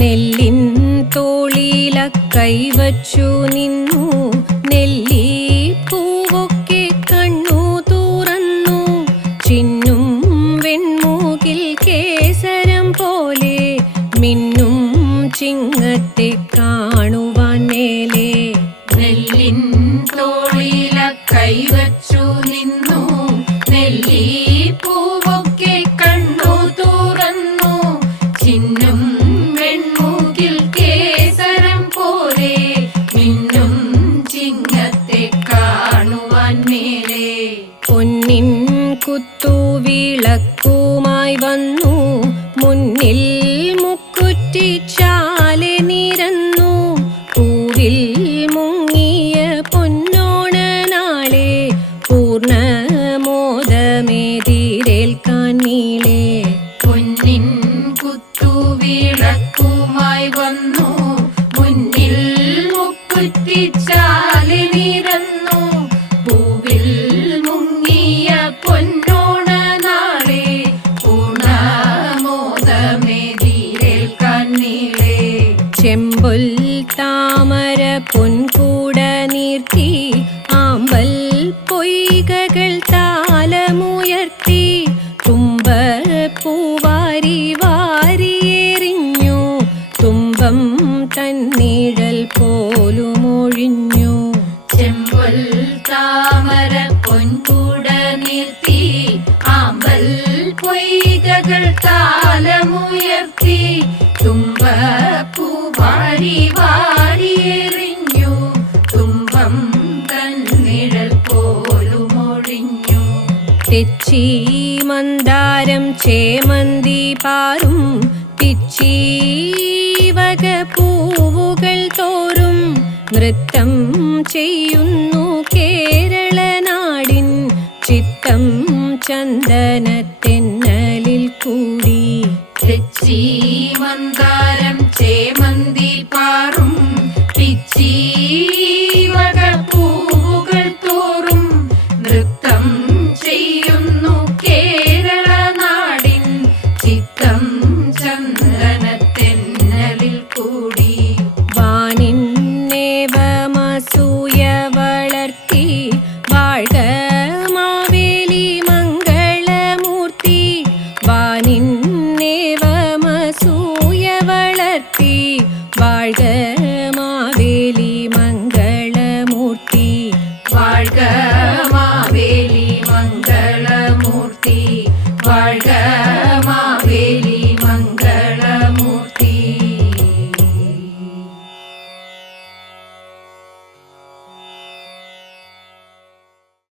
നെല്ലിൻ തോളില കൈവച്ചു നിന്നു. നെല്ലി പൂവൊക്കെ കണ്ണു തുറന്നു. ചിന്നും വെൺമൂകിൽ കേസരം പോലെ മിന്നും ചിങ്ങത്തെ കാണുവാൻ മേലെ. നെല്ലിൻ തോളില കൈവച്ചു നിന്നു. നെല്ലി പൂവൊക്കെ കണ്ണു തുറന്നു. ചിന്നും വെൺമൂകിൽ കേസരം പോലെ മിന്നും ചിങ്ങത്തെ കാണുവാൻ മേലെ. പൊന്നിൻ കുത്തുവിളക്കുമായി വന്നു. മുന്നിൽ മുക്കുറ്റിച്ചാലെ നിരന്നു. പൂവിൽ മുങ്ങിയ പൊന്നോണ നാളെ പൂർണ്ണമോദമേതിരേൽക്കാൻ നീളെ. പൊന്നിൻ കുത്തുവിളക്കുമായി വന്നു. മുന്നിൽ മുക്കുറ്റിച്ചാലെ നിരന്നു. പൂവിൽ മുങ്ങിയ പൊന്നോണ നാളെ പൂർണ്ണമോദമേതിരേൽക്കാൻ നീളെ. ചെമ്പൊൽ താമര പൊൻകൂട നീർത്തി. ആമ്പൽ പൊയ്കകൾ താലമുയർത്തി. തുമ്പപ്പൂവാരി വാരിയെറിഞ്ഞു. തുമ്പം തന്നിഴൽ പോലുമൊഴിഞ്ഞു. ചെമ്പൊൽ താമര പൊൻകൂട നീർത്തി. ആമ്പൽ പൊയ്കകൾ താലമുയർത്തി. തുമ്പപ്പൂവാരി വാരിയെറിഞ്ഞു. തുമ്പം തന്നിഴൽ പോലുമൊഴിഞ്ഞു. തെച്ചി മന്ദാരം ചേമന്തി പാറും. പിച്ചീവക പൂവുകൾ തോറും നൃത്തം ചെയ്യുന്നു കേരളനാടിൻ ചിത്തം ചന്ദനത്തെന്നലിൽ കൂടി. തെച്ചി മന്ദാരം